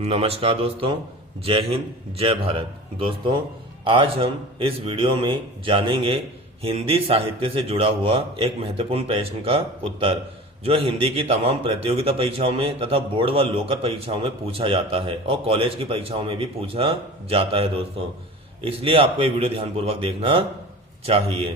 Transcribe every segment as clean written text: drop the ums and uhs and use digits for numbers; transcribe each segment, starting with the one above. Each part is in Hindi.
नमस्कार दोस्तों, जय हिंद जय भारत। दोस्तों, आज हम इस वीडियो में जानेंगे हिंदी साहित्य से जुड़ा हुआ एक महत्वपूर्ण प्रश्न का उत्तर जो हिंदी की तमाम प्रतियोगिता परीक्षाओं में तथा बोर्ड व लोकर परीक्षाओं में पूछा जाता है और कॉलेज की परीक्षाओं में भी पूछा जाता है दोस्तों। इसलिए आपको ये वीडियो ध्यानपूर्वक देखना चाहिए।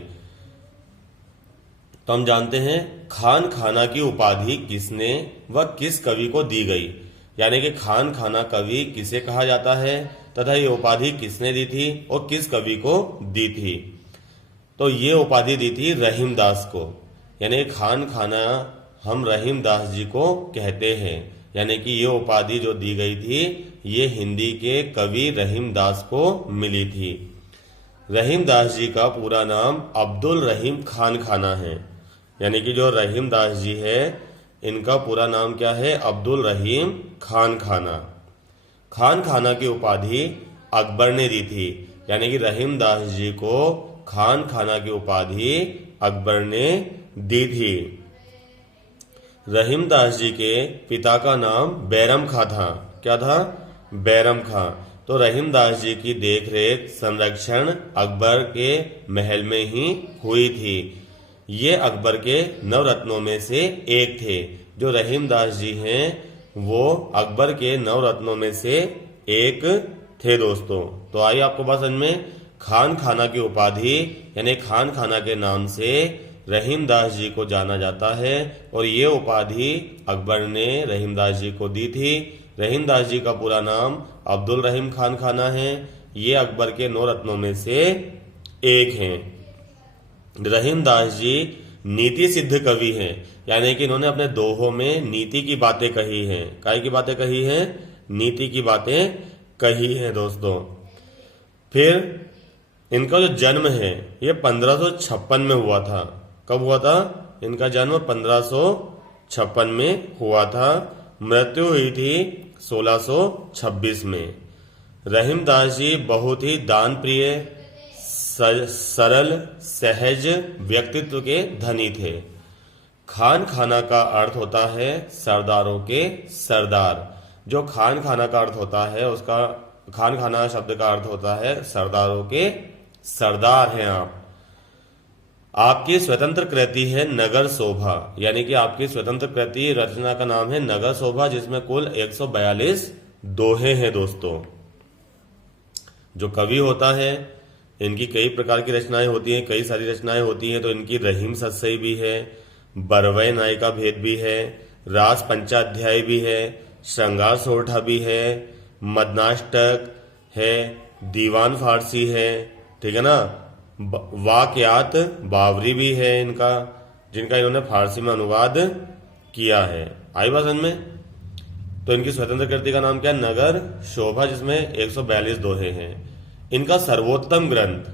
तो हम जानते हैं खान खाना की उपाधि किसने व किस कवि को दी गई, यानी कि खान खाना कवि किसे कहा जाता है तथा ये उपाधि किसने दी थी और किस कवि को दी थी। तो ये उपाधि दी थी रहीमदास को, यानी खान खाना हम रहीमदास जी को कहते हैं, यानी कि ये उपाधि जो दी गई थी ये हिंदी के कवि रहीमदास को मिली थी। रहीमदास जी का पूरा नाम अब्दुल रहीम खान खाना है, यानी कि जो रहीमदास जी है इनका पूरा नाम क्या है? अब्दुल रहीम खान खाना। खान खाना की उपाधि अकबर ने दी थी, यानी कि रहीमदास जी को खान खाना की उपाधि अकबर ने दी थी। रहीमदास जी के पिता का नाम बैरम खां था। क्या था? बैरम खां। तो रहीमदास जी की देखरेख संरक्षण अकबर के महल में ही हुई थी। ये अकबर के नवरत्नों में से एक थे। जो रहीमदास जी हैं वो अकबर के नवरत्नों में से एक थे दोस्तों। तो आइए आपको बात समझ में, खान खाना की उपाधि यानी खान खाना के नाम से रहीमदास जी को जाना जाता है और ये उपाधि अकबर ने रहीमदास जी को दी थी। रहीमदास जी का पूरा नाम अब्दुल रहीम खान खाना है। ये अकबर के नवरत्नों में से एक हैं। रहीमदास जी नीति सिद्ध कवि हैं, यानी कि इन्होंने अपने दोहों में नीति की बातें कही हैं। काय की बातें कही हैं? नीति की बातें कही हैं दोस्तों। फिर इनका जो जन्म है ये 1556 में हुआ था। कब हुआ था? इनका जन्म 1556 में हुआ था। मृत्यु हुई थी 1626 में। रहीमदास जी बहुत ही दान प्रिय, सरल, सहज व्यक्तित्व के धनी थे। खान खाना का अर्थ होता है सरदारों के सरदार। जो खान खाना का अर्थ होता है उसका खान खाना शब्द का अर्थ होता है सरदारों के सरदार हैं आप। आपकी स्वतंत्र कृति है नगर शोभा, यानी कि आपकी स्वतंत्र कृति रचना का नाम है नगर शोभा, जिसमें कुल 142 दोहे हैं दोस्तों। जो कवि होता है इनकी कई प्रकार की रचनाएं होती हैं, कई सारी रचनाएं होती हैं। तो इनकी रहीम सत्सई भी है, बरवय नायिका भेद भी है, रास पंचाध्याय भी है, श्रृंगार सोरठा भी है, मदनाष्टक है, दीवान फारसी है, ठीक है ना, वाकयात बावरी भी है इनका, जिनका इन्होंने फारसी में अनुवाद किया है। आई बात समझ में? तो इनकी स्वतंत्र कृति का नाम क्या है? नगर शोभा, जिसमें 142 दोहे हैं। इनका सर्वोत्तम ग्रंथ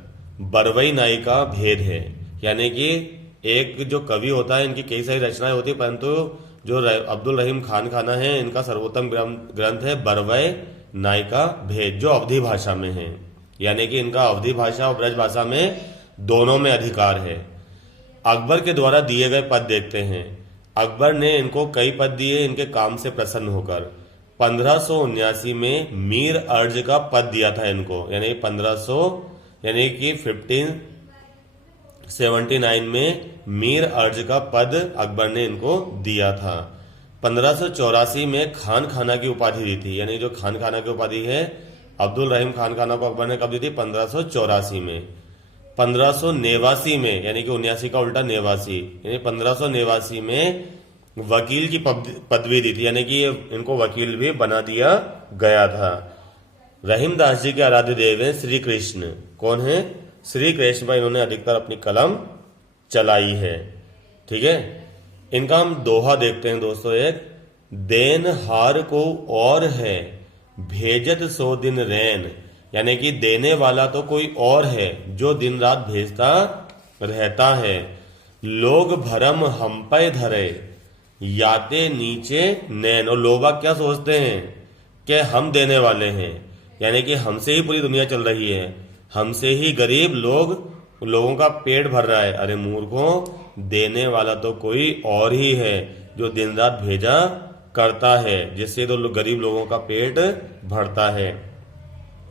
बरवई नायिका भेद है, यानी कि एक जो कवि होता है इनकी कई सारी रचनाएं होती है, परंतु जो अब्दुल रहीम खान खाना है इनका सर्वोत्तम ग्रंथ है बरवई नायिका भेद, जो अवधी भाषा में है, यानी कि इनका अवधी भाषा और ब्रज भाषा में दोनों में अधिकार है। अकबर के द्वारा दिए गए पद देखते हैं। अकबर ने इनको कई पद दिए इनके काम से प्रसन्न होकर। 1579 में मीर अर्ज का पद दिया था इनको, यानी 1579 में मीर अर्ज का पद अकबर ने इनको दिया था। 1584 में खान खाना की उपाधि दी थी, यानी जो खान खाना की उपाधि है अब्दुल रहीम खान खाना को अकबर ने कब दी थी? 1584 में। 1589 में, यानी कि 79 का उल्टा 89, यानी 1589 में वकील की पदवी दी थी, यानी कि इनको वकील भी बना दिया गया था। रहीमदास जी के आराध्य देव हैं श्री कृष्ण। कौन है? श्री कृष्ण पर इन्होंने अधिकतर अपनी कलम चलाई है, ठीक है। इनका हम दोहा देखते हैं दोस्तों। एक, देन हार को और है भेजत सो दिन रैन, यानी कि देने वाला तो कोई और है जो दिन रात भेजता रहता है। लोग भरम हम पे धरे याते नीचे नैन, और लोग क्या सोचते हैं कि हम देने वाले हैं, यानी कि हमसे ही पूरी दुनिया चल रही है, हमसे ही गरीब लोगों का पेट भर रहा है। अरे मूर्खों, देने वाला तो कोई और ही है जो दिन रात भेजा करता है, जिससे तो गरीब लोगों का पेट भरता है।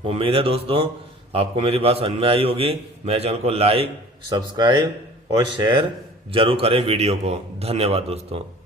उम्मीद है दोस्तों आपको मेरी बात समझ में आई होगी। मेरे चैनल को लाइक, सब्सक्राइब और शेयर जरूर करें वीडियो को। धन्यवाद दोस्तों।